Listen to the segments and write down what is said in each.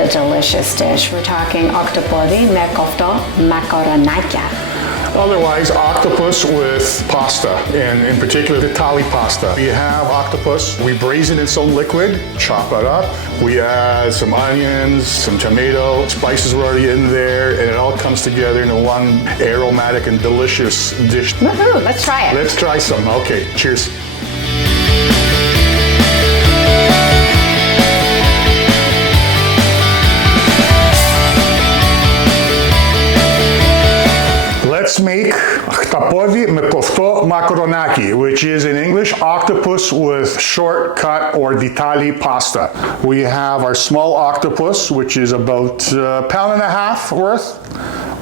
a delicious dish. We're talking Octopodi Me Macoronakia. Otherwise, octopus with pasta, and in particular, the tali pasta. We have octopus, we braise it in its own liquid, chop it up. We add some onions, some tomato, spices are already in there, and it all comes together into one aromatic and delicious dish. Woohoo, let's try it. Let's try some. Okay, cheers. Let's make Χταπόδι Με Μακαρονάκι, which is in English octopus with short cut or ditali pasta. We have our small octopus, which is about a pound and a half worth.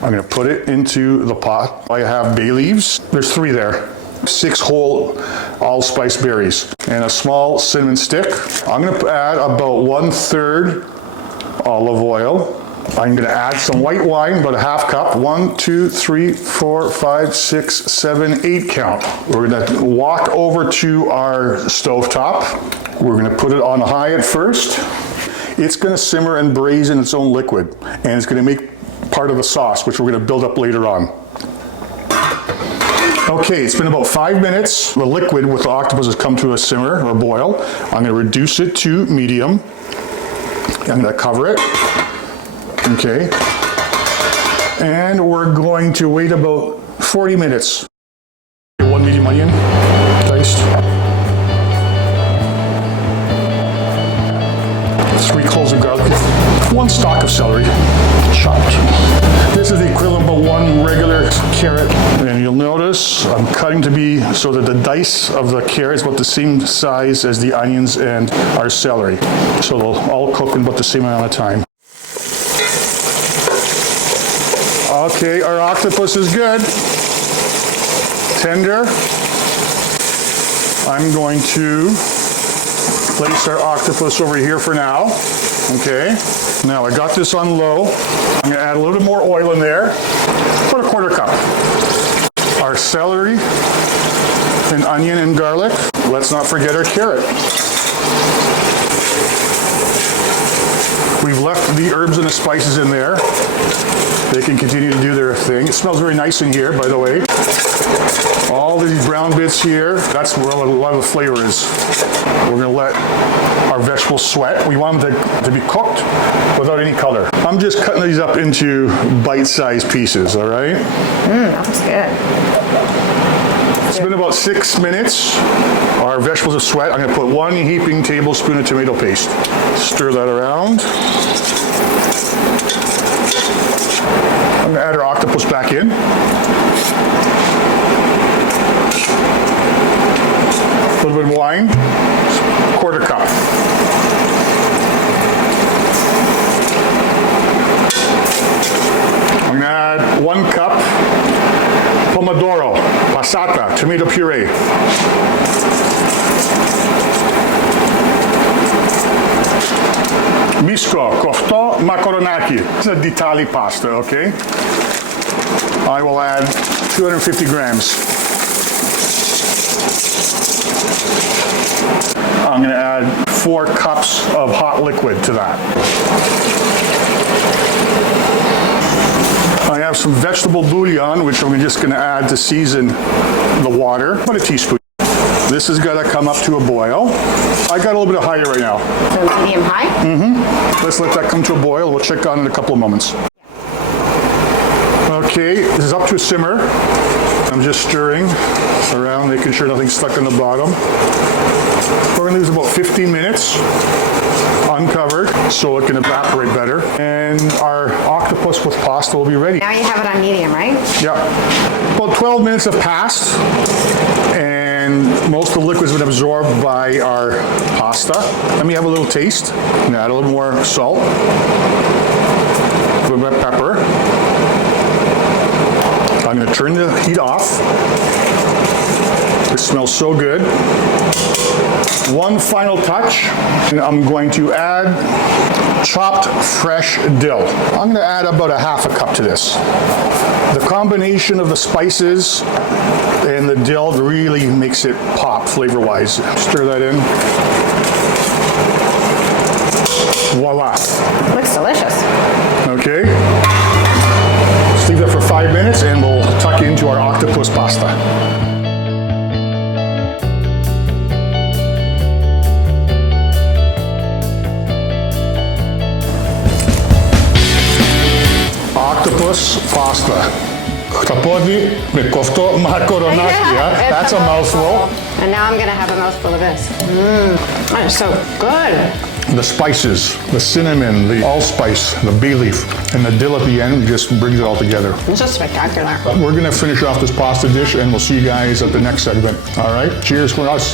I'm going to put it into the pot. I have bay leaves. There's 3 there. 6 whole allspice berries and a small cinnamon stick. I'm going to add about 1/3 olive oil. I'm going to add some white wine, about a half cup. 1, 2, 3, 4, 5, 6, 7, 8 count. We're going to walk over to our stovetop. We're going to put it on high at first. It's going to simmer and braise in its own liquid, and it's going to make part of the sauce, which we're going to build up later on. Okay, it's been about 5 minutes. The liquid with the octopus has come to a simmer or boil. I'm going to reduce it to medium. I'm going to cover it. Okay, and we're going to wait about 40 minutes. 1 medium onion, diced. 3 cloves of garlic. 1 stalk of celery, chopped. This is the equivalent of 1 regular carrot. And you'll notice I'm cutting to be so that the dice of the carrot is about the same size as the onions and our celery. So they'll all cook in about the same amount of time. Okay, our octopus is good. Tender. I'm going to place our octopus over here for now. Okay, now I got this on low. I'm going to add a little bit more oil in there. About a 1/4 cup. Our celery and onion and garlic. Let's not forget our carrot. We've left the herbs and the spices in there. They can continue to do their thing. It smells very nice in here, by the way. All these brown bits here, that's where a lot of the flavor is. We're going to let our vegetables sweat. We want them to be cooked without any color. I'm just cutting these up into bite-sized pieces, all right? That looks good. It's been about 6 minutes. Our vegetables have sweat. I'm going to put 1 heaping tablespoon of tomato paste. Stir that around. I'm going to add our octopus back in. A little bit of wine, 1/4 cup. I'm going to add 1 cup pomodoro, passata, tomato puree. Misko, kofto, makaronaki. This is a ditali pasta, okay? I will add 250 grams. I'm going to add 4 cups of hot liquid to that. I have some vegetable bouillon, which I'm just going to add to season the water, about a teaspoon. This has got to come up to a boil. I got a little bit of higher right now. So medium high? Let's let that come to a boil. We'll check on it in a couple of moments. Okay, this is up to a simmer. I'm just stirring around, making sure nothing's stuck on the bottom. We're going to use about 15 minutes uncovered so it can evaporate better. And our octopus with pasta will be ready. Now you have it on medium, right? Yeah. About 12 minutes have passed, and most of the liquid's been absorbed by our pasta. Let me have a little taste. I'm gonna add a little more salt, a little bit of pepper. I'm going to turn the heat off. It smells so good. One final touch, and I'm going to add chopped fresh dill. I'm going to add about a 1/2 cup to this. The combination of the spices and the dill really makes it pop flavor-wise. Stir that in. Voila. Looks delicious. Okay. Let's leave that for 5 minutes and we'll tuck into our octopus pasta. Octopus pasta. Χταπόδι με κοφτό μακαρονάκι. That's a mouthful. And now I'm going to have a mouthful of this. That is so good. The spices, the cinnamon, the allspice, the bay leaf, and the dill at the end just brings it all together. This is spectacular. We're going to finish off this pasta dish and we'll see you guys at the next segment. All right? Cheers for us.